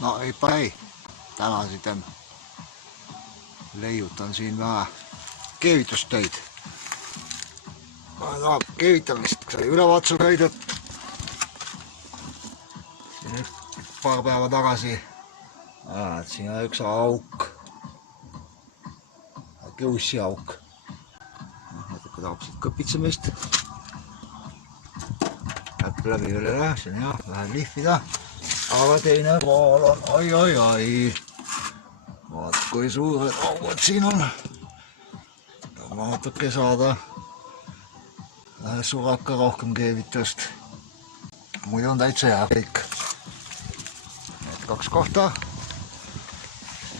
No eipä ei. Tänään sitten leijutan siinä vähän kevitystöitä. No, kevittämistä sai ylävatsuköitä. Ja nyt pari päivää takaisin. Siinä on yksi aukko. Keussi aukko. Näytäkö taapsit köpitsemistä. Läpi ylellä, sen ja vähän lihvitä. Aivan teinen koolon, ai. Vaat kui suuret aukot siinä on. Mahtokke saada vähän surakka rohkem keevittästä. Muuten on täitsä jääpeikka. Näet 2 kohtaa.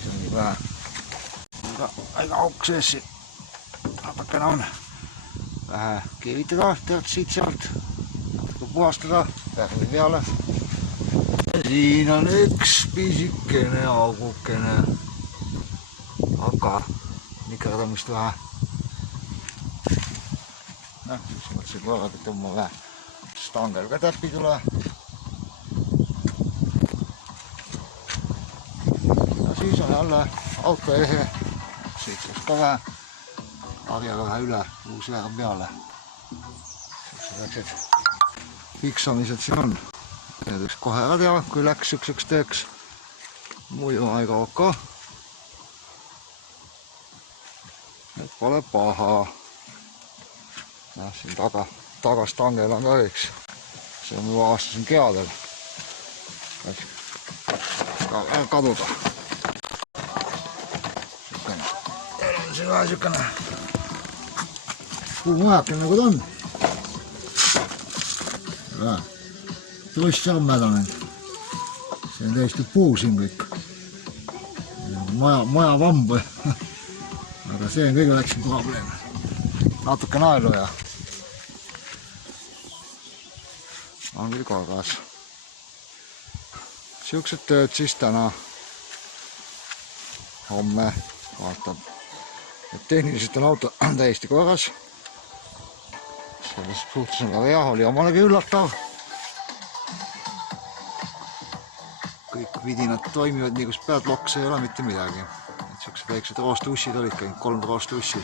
Se on vähän aika aukseessa. Vaikka on vähän keevitetään täältä sit sieltä. Puhastetaan päivän vielä. Siinä on yksi pisikkeinen aukukkenen. Alkaa nikätä tämmöstä vähän. No, se koirat, että on vähän stanga, joka täppi tulee. No siis on jälleen aukko ehe. Sitten jos vähän arjaa vähän ylä, uusi jääkän peale. Sellaiset fiksamiset siinä on. Tietysti koherat ja kyllä läksyksi teeksi. Muu on aika ok. Nyt ole pahaa. Ja siinä takastangeilla on kaikiksi. Se on minua vastasin keadella. Katsotaan. Täällä on se vähän sykänä. Puumääkkäinen kun on. Hyvä. Toissa on mätänen. Se on teistä puusin kaikki. Maja vampoja. Aga see on kõige väiksem probleem. Natuke naeluja. On küll korras. Siuksed tööd siis täna. Homme vaatab. Et tehniliselt on auto täiesti korras. Selles suhtes on väga hea, oli omalegi üllatav. Kõik vidinad toimivad nii, kus pead loks ei ole mitte midagi. Siuksed väiksed roostussid olid kõik, 3 roostussi.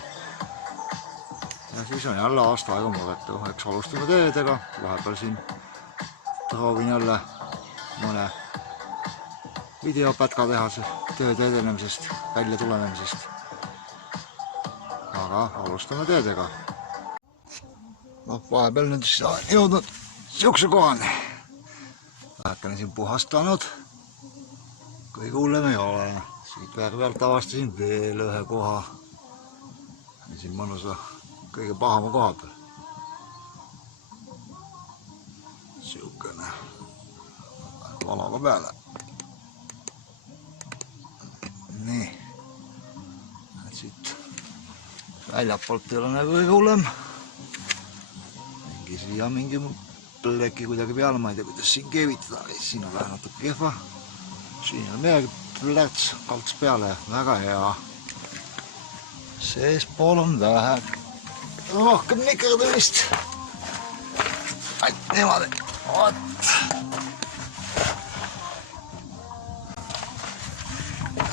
Ja siis on jälle aasta aega murretu. Eks alustame töödega. Vahepeal siin proovin jälle mõne videopätka teha tööde edenemisest, välja tulenemisest. Aga alustame töödega. No, vahepeal nüüd jõudnud siukse kohani. Vähekene siin puhastanud. Kõige hullem ei ole. Siit vähe pealt avastasin veel ühe koha. Siin mõnusa kõige pahama koha peal. Siukene. Valaga peale. Nii. Siit väljapoolt ei ole nagu kõige hullem. Mingi siia mingi pleki kuidagi peale, ma ei tea, kuidas siin keevitada. Siin on vähe natuke kehva. Siin on midagi plärts kalts peale, väga hea. Seespool on vähe rohkem nikerdamist. Ainult niimoodi. Oot.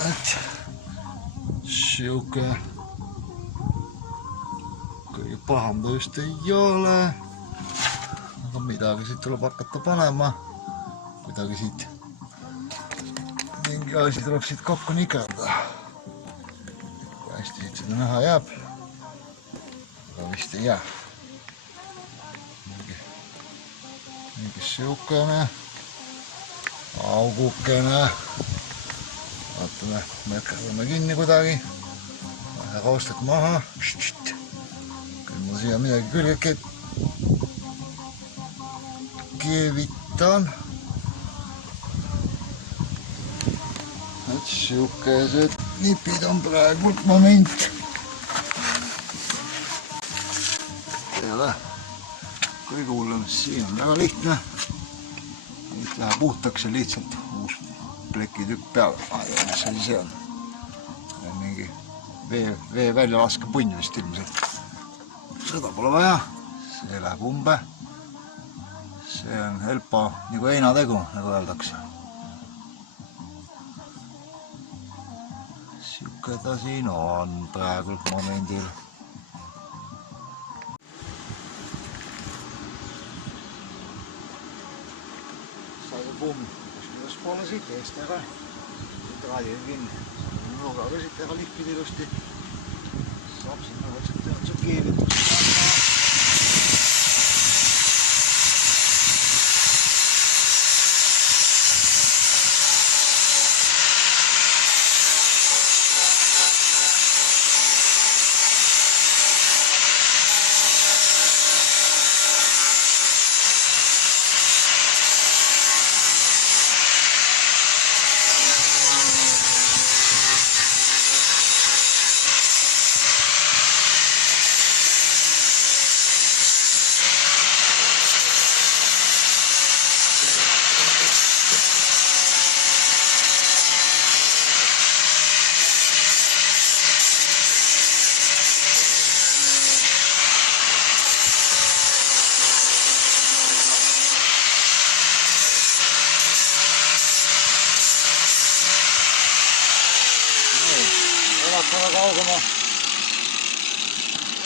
Et siuke kõige paham ta just ei ole. Aga midagi siit tuleb hakata panema. Kuidagi siit mingi asi tuleb siit kokku nikerda. Kui hästi siit seda näha jääb. Aga vist ei jää. Mingi siukene augukene. Vaatame, mõtleme kinni kuidagi. Vähe roostet maha. Küll mul siia midagi külge keevitan. Et siukesed nipid on praegu moment. Ei ole kõige hullem, siin on väga lihtne. Nüüd läheb puhtaks ja lihtsalt uus plekitükk peale. Ma ei tea, mis asi see on. Mingi vee väljalaske punn vist ilmselt. Seda pole vaja. See läheb umbe. See on helpa nagu heinategu, nagu öeldakse. sihuke ta siin on praegu momendil. Sai kummi kuskil poole siit eest ära. Traadiga kinni. Nurgaga siit ära lihvid ilusti. Saab sinna vaikselt teha see keevitus.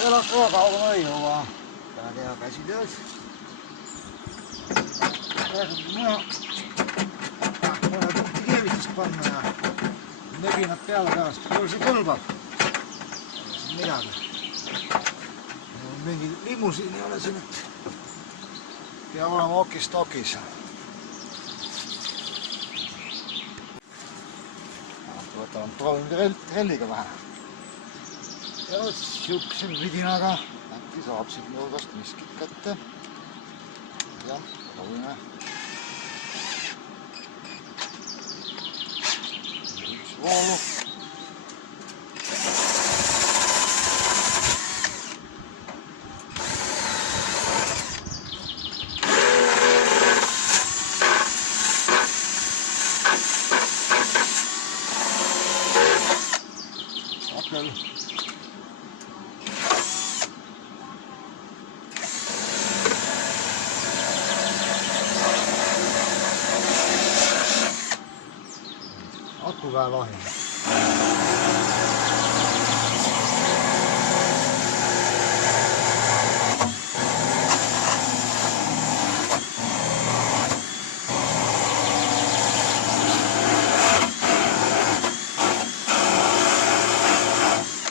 Elakkaa kaukana ei jõua. Tää teha käsitööd. Kohe tuhti keevitust panna ja möginad peale pärast. Küll see kõlbab. Siin midagi. Mingi limusiin ei ole siin, et peab olema okis-tokis. Võtame proovime relliga vähe. Ja siukse vidinaga äkki saab siit nurgast miskit kätte. Ja proovime. Üks voolu. Saab küll. Akuväe lahja.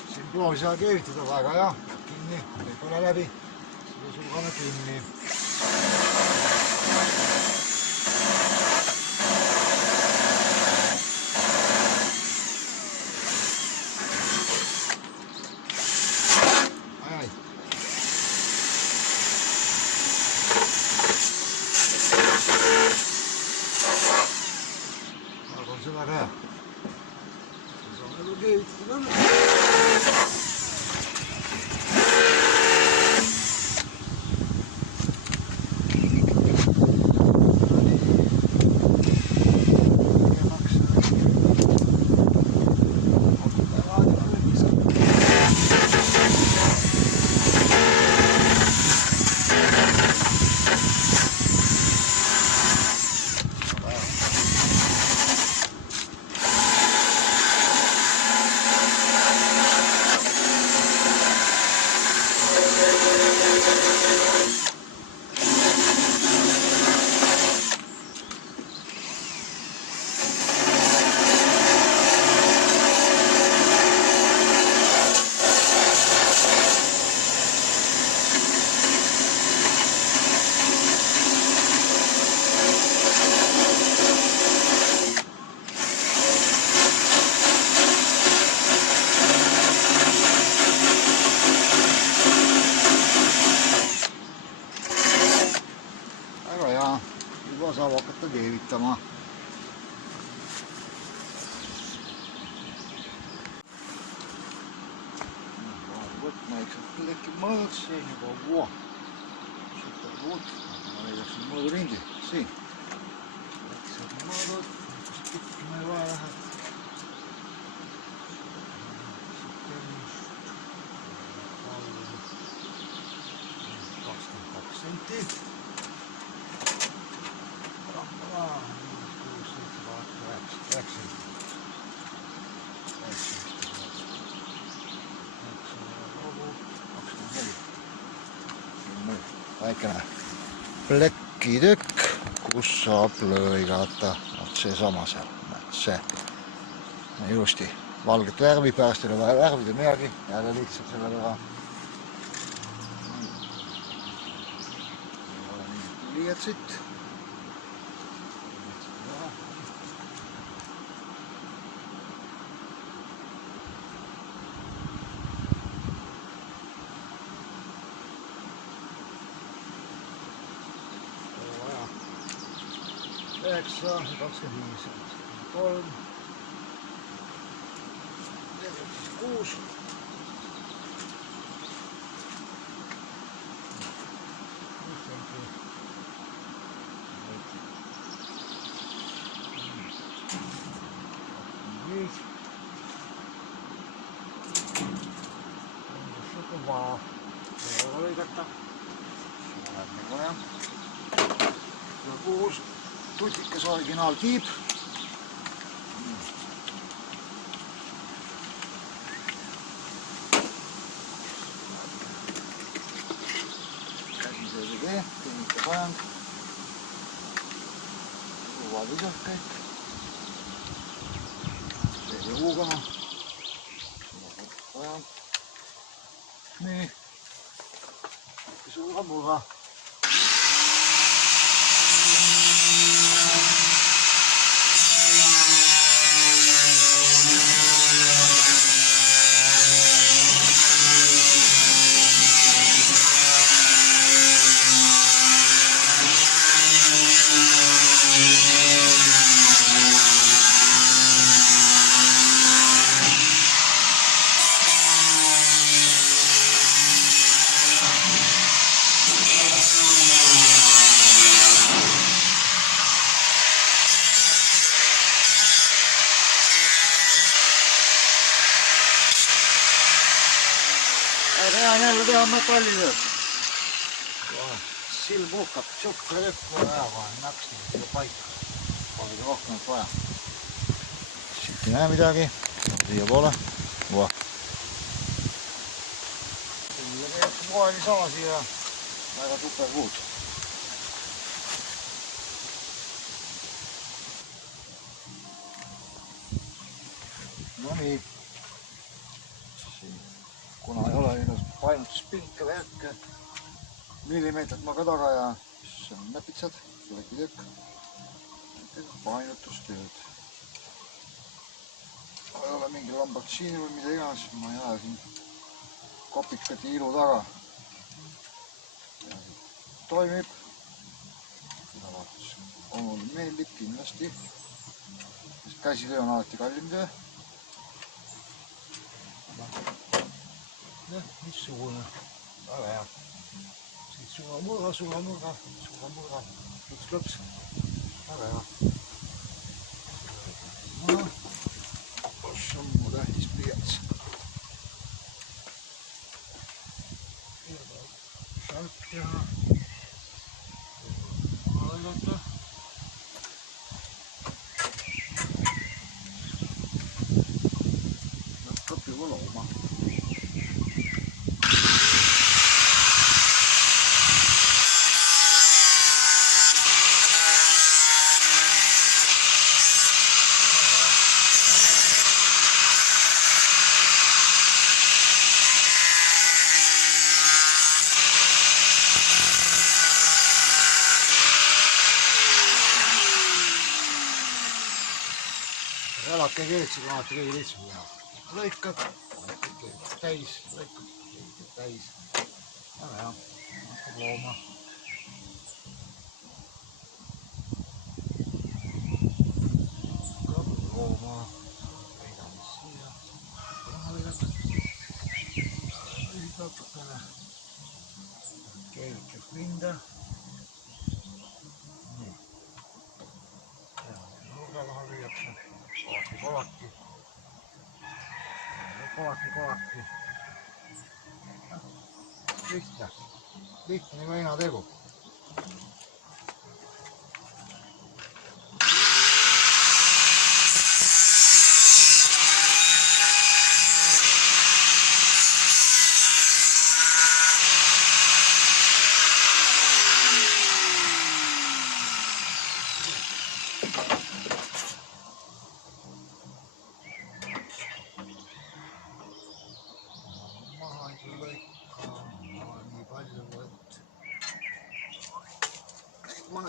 Siin proovi saa keevitada väga ja kinni, võib-olla läbi. Seda sulgame kinni. See on väga hea. See on nagu keevitada küll. Juba saab hakata keevitama. Võtma tekib mõõd siin juba. Super good. Ma leidaks nüüd mõõduringi. Siin. Väiksed mõõdud. Kus pikki meil vaja läheb. 22 senti. Rahva 6, 7, 8, 9. väikene plekitükk, kus saab lõigata. Seesama seal, see ilusti valget värvi, pärast ei ole vaja värvida midagi, jälle lihtsalt selle taga. Ei ole mingit pliiatsit. Üheksa, 25, 3, 6. Vaa, ei ole lõigata. Ja 6. Tutikas originaaltiib. Käsi sees ei tee, tehnika pajang. Luvad lisad kõik. See ei huugama. Pajang. Nii. Suura murra. Tehan jälle teha metallitööd. Silm uhkab, tšukka lõppu vaja kohe, naksti juba paika. Polegi rohkem vaja. Siit ei näe midagi, siia poole. Siia teeb moeli sama siia, väga super puud. No nii. Kuna ei ole painutuspilke või äkke, millimeetrit ma ka taga ja see on näpitsad, plekitükk, painutustööd. Ei ole mingi Lamborghini või mida iganes, ma ei aja siin kopikati ilu taga. Toimib. Onul meeldib kindlasti, sest käsitöö on alati kallim töö. Missugune, väga hea. Siit suva murra, lõps, väga hea. Kus on mu tähtis pliiats? Sealt teha. Lõigata. Lõppab juba looma. Relake keetsid on alati kõige lihtsam teha. Lõikad, täis, lõikad, täis. Väga hea, hakkab looma. Hakkab looma. Lõigame siia. Lõigad natukene. Keevitab rinde. Nii. Nurga taha lüüakse. Kovaki. Lihtne nagu heinategu.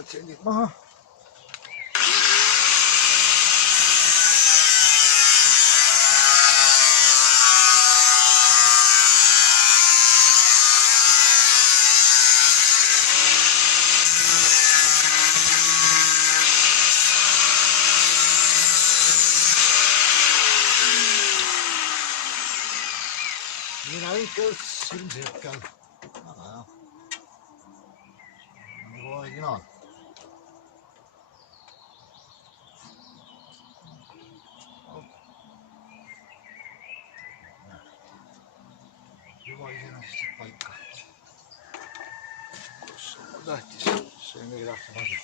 sendid maha. Mina ikka silmsirkel. Aga jah. Nagu originaal. Juba iseenesest paika. Kus on tähtis? See on kõige tähtsam asi.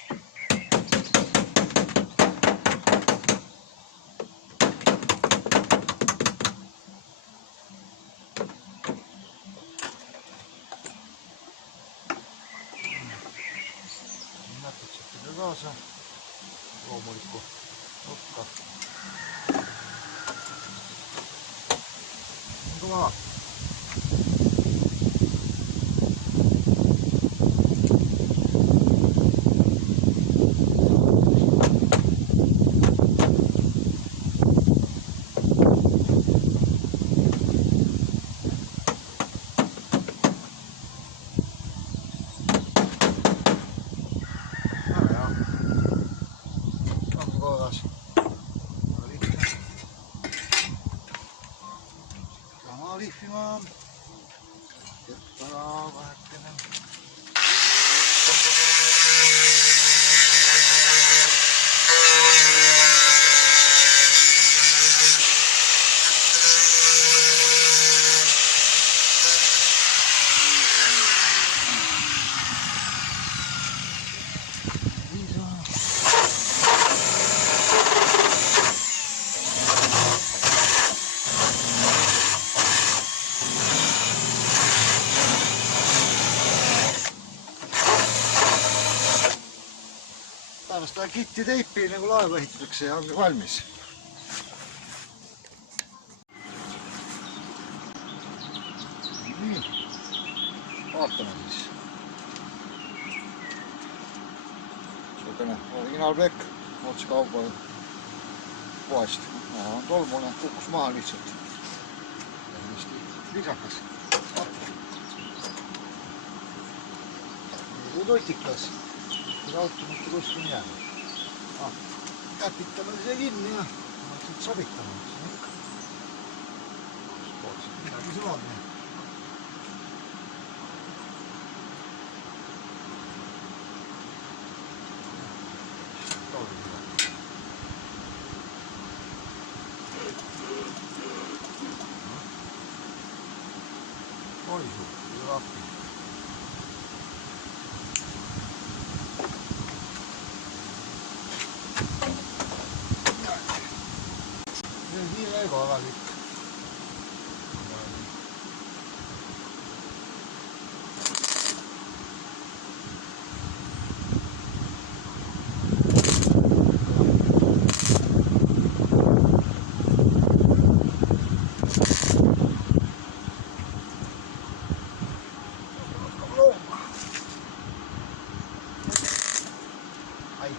Näpitsatega kaasa. Loomulikku nokka. Kõva. Lihvima, jätta vähekene. Pärast vaja kitti teipi nagu laeva ehitatakse ja ongi valmis. Nii, vaatame siis. Sugune originaalplekk, otse kaubal poest. On tolmune, kukkus maha lihtsalt. Hästi lisakas. Nii totikas. Auto mitte kuskil jäänud. Käpitame see kinni ja mõtlesin sobitama. Pootsid midagi suladne. Oi suur, üle appi. Nii ei korralik. Ai.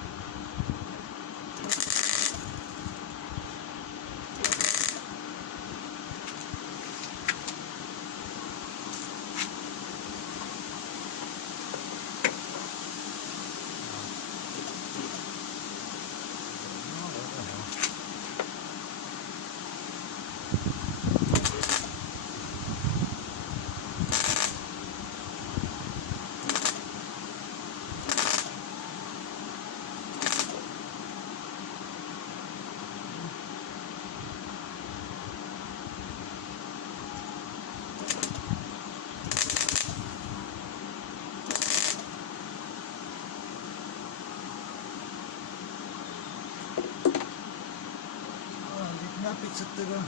Näpitsatega.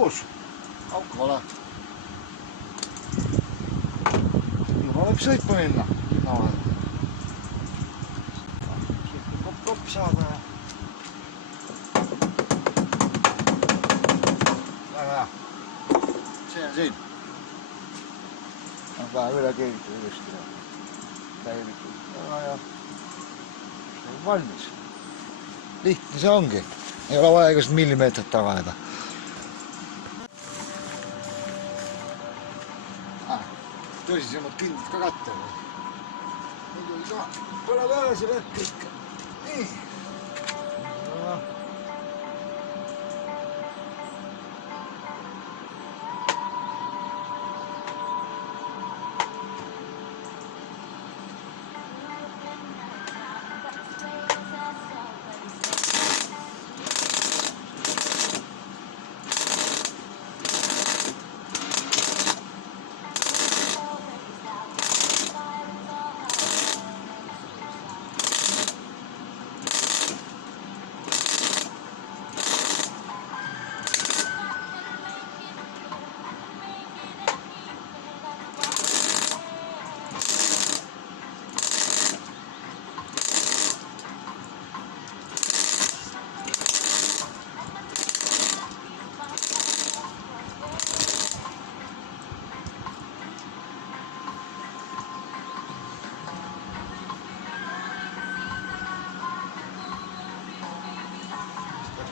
koos. Auk vale. Juba võib sõitma minna. Kopp saada ja... Väga hea. See on siin. On vähe üle keegitud üldesti. Täielikult. Väga hea. See on valmis. Lihtne see ongi. Ei ole vaja igast millimeetrit taga ajada. Tõsisemad kindid ka kätte. Muidu ei saa. Pole peale see vett ikka. Nii.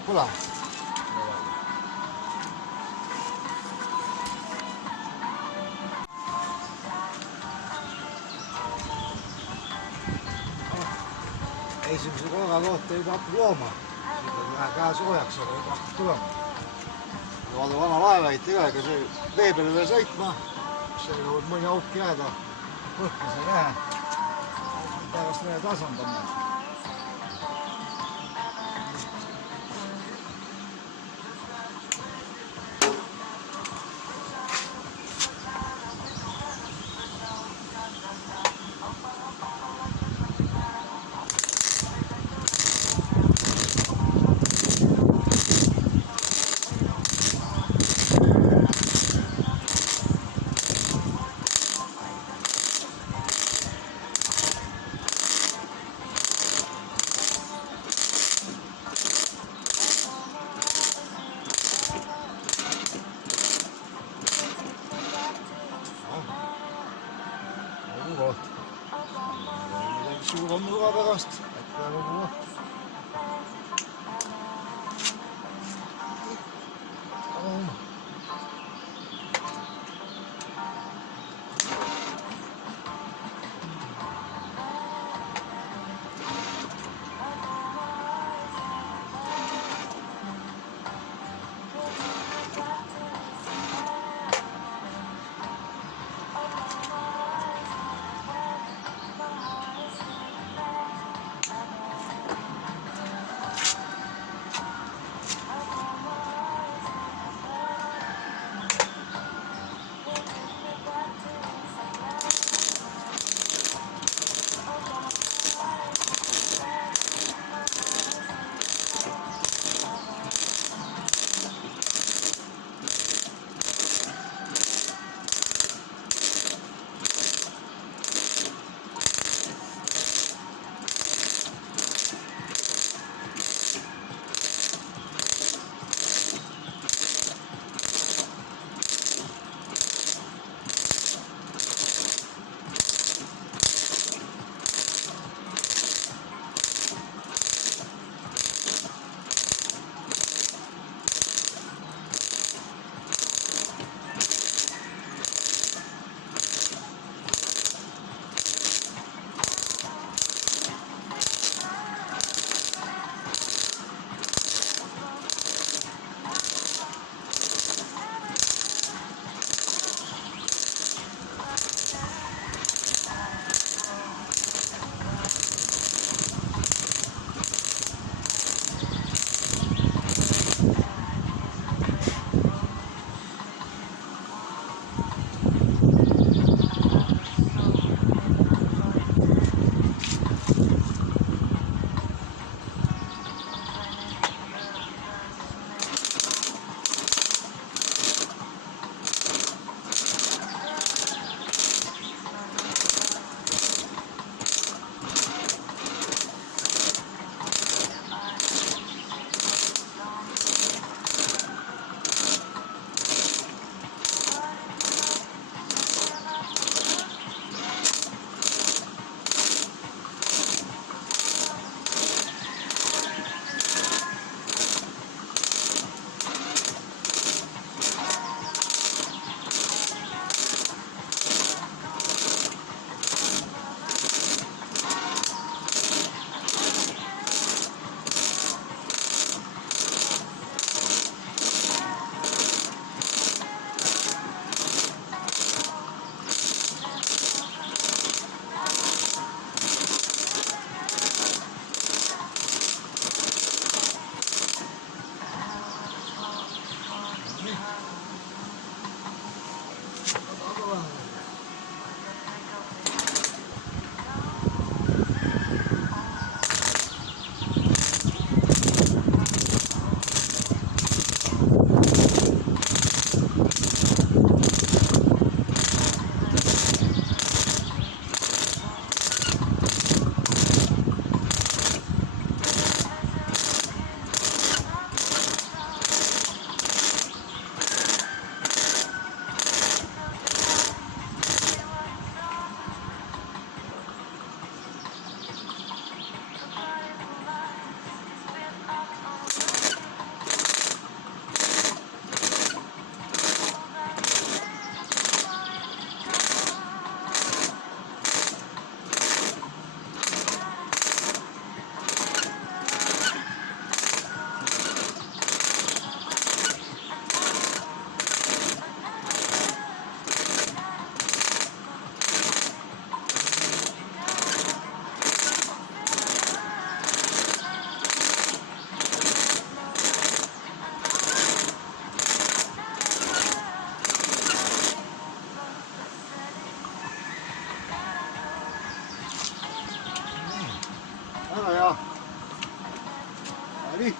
Põlema. Esimese korra kohta juba hakkab looma. Vähe käe soojaks, aga juba hakkab tulema. Vaata vana laevaid ega see vee peale veel sõitma. Seega võib mõni auk jääda. Võtma see nähe. Pärast meie tasandama.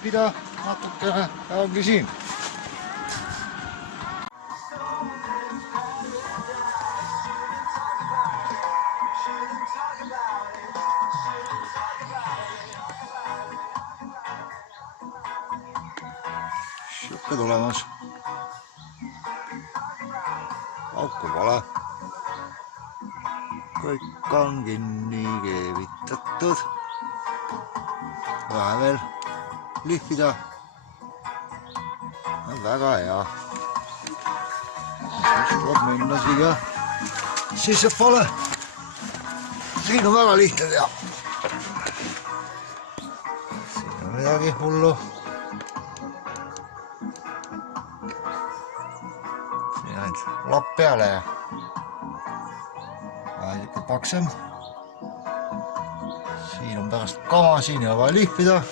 lihvida natukene ja ongi siin. Siuke tulemas. Auku pole. Kõik on kinni keevitatud. Vähe veel lihvida. Väga hea. Siis tuleb minna siia sissepoole. Siin on väga lihtne teha. Siin on midagi hullu. Siin on lapp peale ja väike paksem. Siin on pärast kama, siin ei ole vaja lihvida.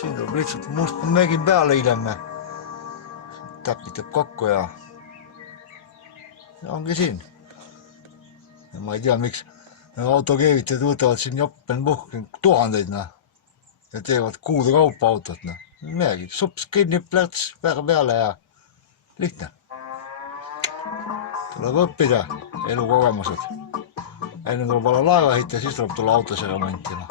Siin tuleb lihtsalt must megin peale hiljem. Täpitab kokku ja ongi siin. Ja ma ei tea, miks autokeevitajad võtavad siin joppen puhken tuhandeid ja teevad kuude kaupa autot. Midagi, sups kinni plärts peale ja lihtne. Tuleb õppida elukogemused. Enne tuleb olla laeva ehitada, siis tuleb tulla autosse remontima.